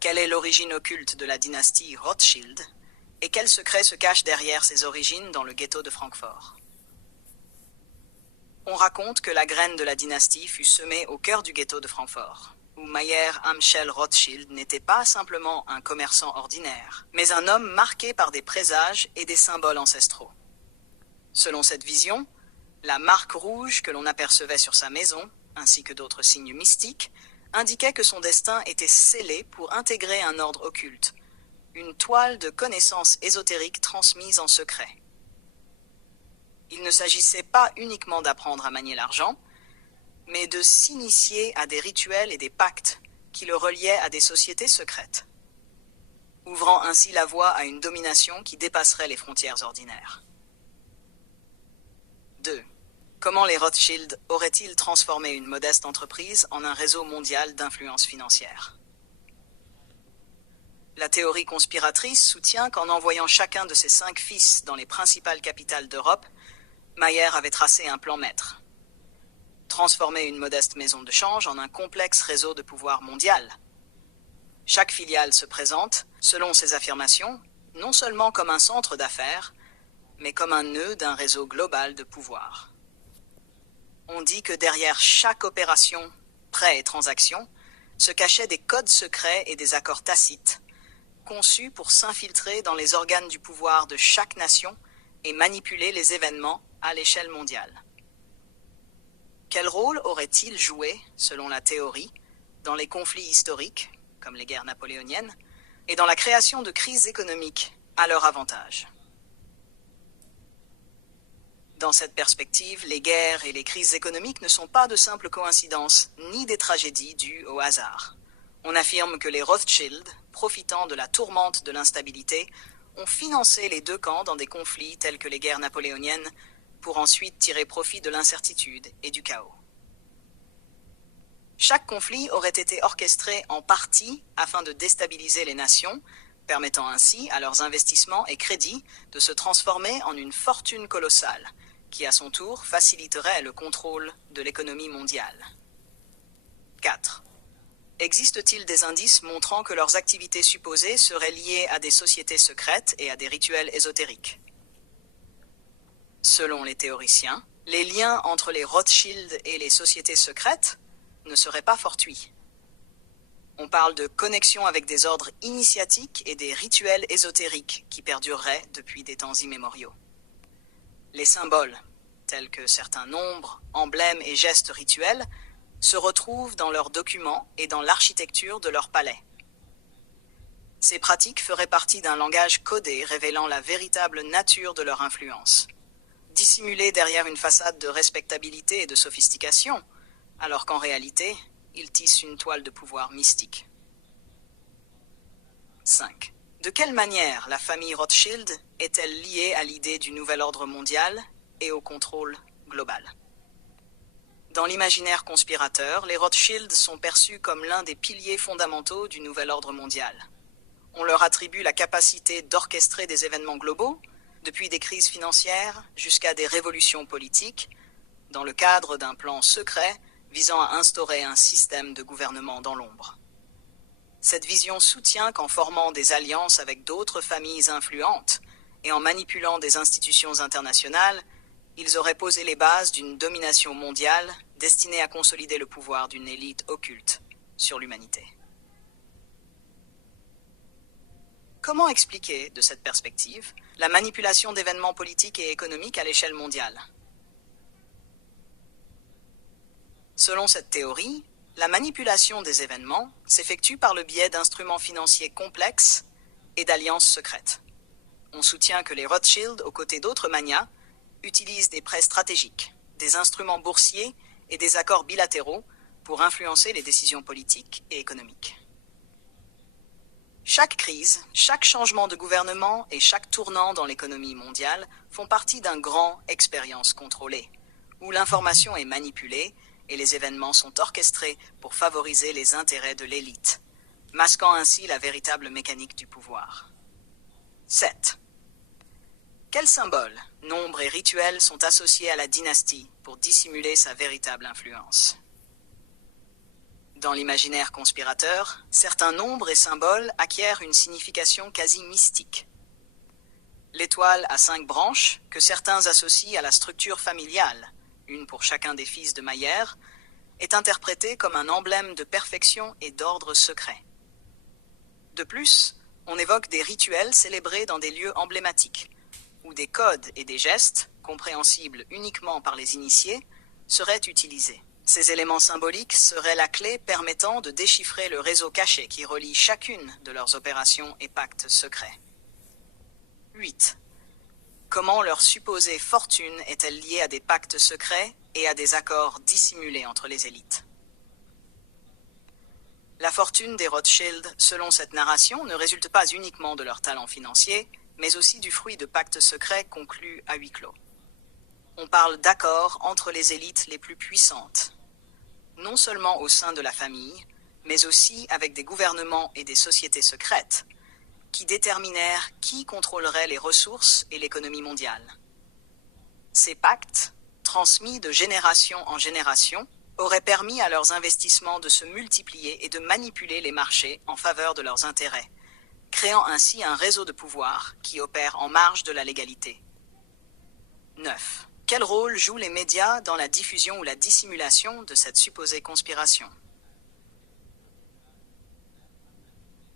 Quelle est l'origine occulte de la dynastie Rothschild et quel secret se cache derrière ses origines dans le ghetto de Francfort? On raconte que la graine de la dynastie fut semée au cœur du ghetto de Francfort, où Mayer Amschel Rothschild n'était pas simplement un commerçant ordinaire, mais un homme marqué par des présages et des symboles ancestraux. Selon cette vision, la marque rouge que l'on apercevait sur sa maison, ainsi que d'autres signes mystiques, indiquait que son destin était scellé pour intégrer un ordre occulte, une toile de connaissances ésotériques transmises en secret. Il ne s'agissait pas uniquement d'apprendre à manier l'argent, mais de s'initier à des rituels et des pactes qui le reliaient à des sociétés secrètes, ouvrant ainsi la voie à une domination qui dépasserait les frontières ordinaires. 2. Comment les Rothschild auraient-ils transformé une modeste entreprise en un réseau mondial d'influence financière? La théorie conspiratrice soutient qu'en envoyant chacun de ses 5 fils dans les principales capitales d'Europe, Mayer avait tracé un plan maître. Transformer une modeste maison de change en un complexe réseau de pouvoir mondial. Chaque filiale se présente, selon ses affirmations, non seulement comme un centre d'affaires, mais comme un nœud d'un réseau global de pouvoir. On dit que derrière chaque opération, prêt et transaction, se cachaient des codes secrets et des accords tacites, conçus pour s'infiltrer dans les organes du pouvoir de chaque nation et manipuler les événements à l'échelle mondiale. Quel rôle aurait-il joué, selon la théorie, dans les conflits historiques, comme les guerres napoléoniennes, et dans la création de crises économiques à leur avantage? Dans cette perspective, les guerres et les crises économiques ne sont pas de simples coïncidences, ni des tragédies dues au hasard. On affirme que les Rothschild, profitant de la tourmente de l'instabilité, ont financé les deux camps dans des conflits tels que les guerres napoléoniennes, pour ensuite tirer profit de l'incertitude et du chaos. Chaque conflit aurait été orchestré en partie afin de déstabiliser les nations, permettant ainsi à leurs investissements et crédits de se transformer en une fortune colossale, qui à son tour faciliterait le contrôle de l'économie mondiale. 4. Existe-t-il des indices montrant que leurs activités supposées seraient liées à des sociétés secrètes et à des rituels ésotériques? Selon les théoriciens, les liens entre les Rothschild et les sociétés secrètes ne seraient pas fortuits. On parle de connexion avec des ordres initiatiques et des rituels ésotériques qui perdureraient depuis des temps immémoriaux. Les symboles, tels que certains nombres, emblèmes et gestes rituels, se retrouvent dans leurs documents et dans l'architecture de leurs palais. Ces pratiques feraient partie d'un langage codé révélant la véritable nature de leur influence, dissimulée derrière une façade de respectabilité et de sophistication, alors qu'en réalité, ils tissent une toile de pouvoir mystique. 5. De quelle manière la famille Rothschild est-elle liée à l'idée du nouvel ordre mondial et au contrôle global? Dans l'imaginaire conspirateur, les Rothschild sont perçus comme l'un des piliers fondamentaux du nouvel ordre mondial. On leur attribue la capacité d'orchestrer des événements globaux, depuis des crises financières jusqu'à des révolutions politiques, dans le cadre d'un plan secret visant à instaurer un système de gouvernement dans l'ombre. Cette vision soutient qu'en formant des alliances avec d'autres familles influentes et en manipulant des institutions internationales, ils auraient posé les bases d'une domination mondiale destinée à consolider le pouvoir d'une élite occulte sur l'humanité. Comment expliquer, de cette perspective, la manipulation d'événements politiques et économiques à l'échelle mondiale? Selon cette théorie, la manipulation des événements s'effectue par le biais d'instruments financiers complexes et d'alliances secrètes. On soutient que les Rothschild, aux côtés d'autres magnats, utilisent des prêts stratégiques, des instruments boursiers et des accords bilatéraux pour influencer les décisions politiques et économiques. Chaque crise, chaque changement de gouvernement et chaque tournant dans l'économie mondiale font partie d'un grand expérience contrôlée, où l'information est manipulée et les événements sont orchestrés pour favoriser les intérêts de l'élite, masquant ainsi la véritable mécanique du pouvoir. 7. Quels symboles, nombres et rituels sont associés à la dynastie pour dissimuler sa véritable influence? Dans l'imaginaire conspirateur, certains nombres et symboles acquièrent une signification quasi mystique. L'étoile à 5 branches, que certains associent à la structure familiale, une pour chacun des fils de Mayer, est interprétée comme un emblème de perfection et d'ordre secret. De plus, on évoque des rituels célébrés dans des lieux emblématiques, où des codes et des gestes, compréhensibles uniquement par les initiés, seraient utilisés. Ces éléments symboliques seraient la clé permettant de déchiffrer le réseau caché qui relie chacune de leurs opérations et pactes secrets. 8. Comment leur supposée fortune est-elle liée à des pactes secrets et à des accords dissimulés entre les élites? La fortune des Rothschild, selon cette narration, ne résulte pas uniquement de leur talent financier, mais aussi du fruit de pactes secrets conclus à huis clos. On parle d'accords entre les élites les plus puissantes, non seulement au sein de la famille, mais aussi avec des gouvernements et des sociétés secrètes, qui déterminèrent qui contrôlerait les ressources et l'économie mondiale. Ces pactes, transmis de génération en génération, auraient permis à leurs investissements de se multiplier et de manipuler les marchés en faveur de leurs intérêts, créant ainsi un réseau de pouvoir qui opère en marge de la légalité. 9. Quel rôle jouent les médias dans la diffusion ou la dissimulation de cette supposée conspiration?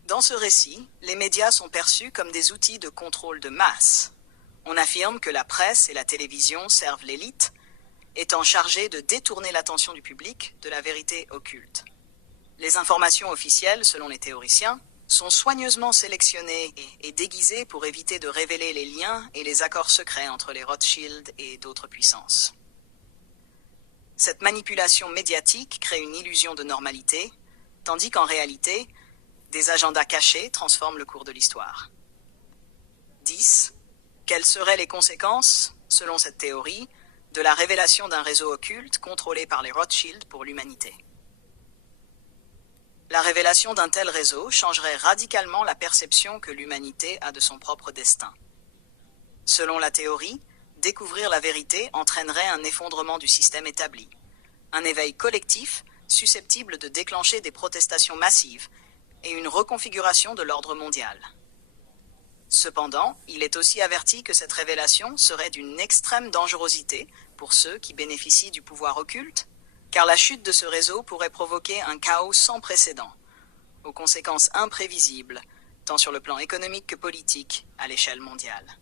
Dans ce récit, les médias sont perçus comme des outils de contrôle de masse. On affirme que la presse et la télévision servent l'élite, étant chargées de détourner l'attention du public de la vérité occulte. Les informations officielles, selon les théoriciens, sont soigneusement sélectionnées et déguisées pour éviter de révéler les liens et les accords secrets entre les Rothschild et d'autres puissances. Cette manipulation médiatique crée une illusion de normalité, tandis qu'en réalité, des agendas cachés transforment le cours de l'histoire. 10. Quelles seraient les conséquences, selon cette théorie, de la révélation d'un réseau occulte contrôlé par les Rothschild pour l'humanité? La révélation d'un tel réseau changerait radicalement la perception que l'humanité a de son propre destin. Selon la théorie, découvrir la vérité entraînerait un effondrement du système établi, un éveil collectif susceptible de déclencher des protestations massives et une reconfiguration de l'ordre mondial. Cependant, il est aussi averti que cette révélation serait d'une extrême dangerosité pour ceux qui bénéficient du pouvoir occulte, car la chute de ce réseau pourrait provoquer un chaos sans précédent, aux conséquences imprévisibles, tant sur le plan économique que politique, à l'échelle mondiale.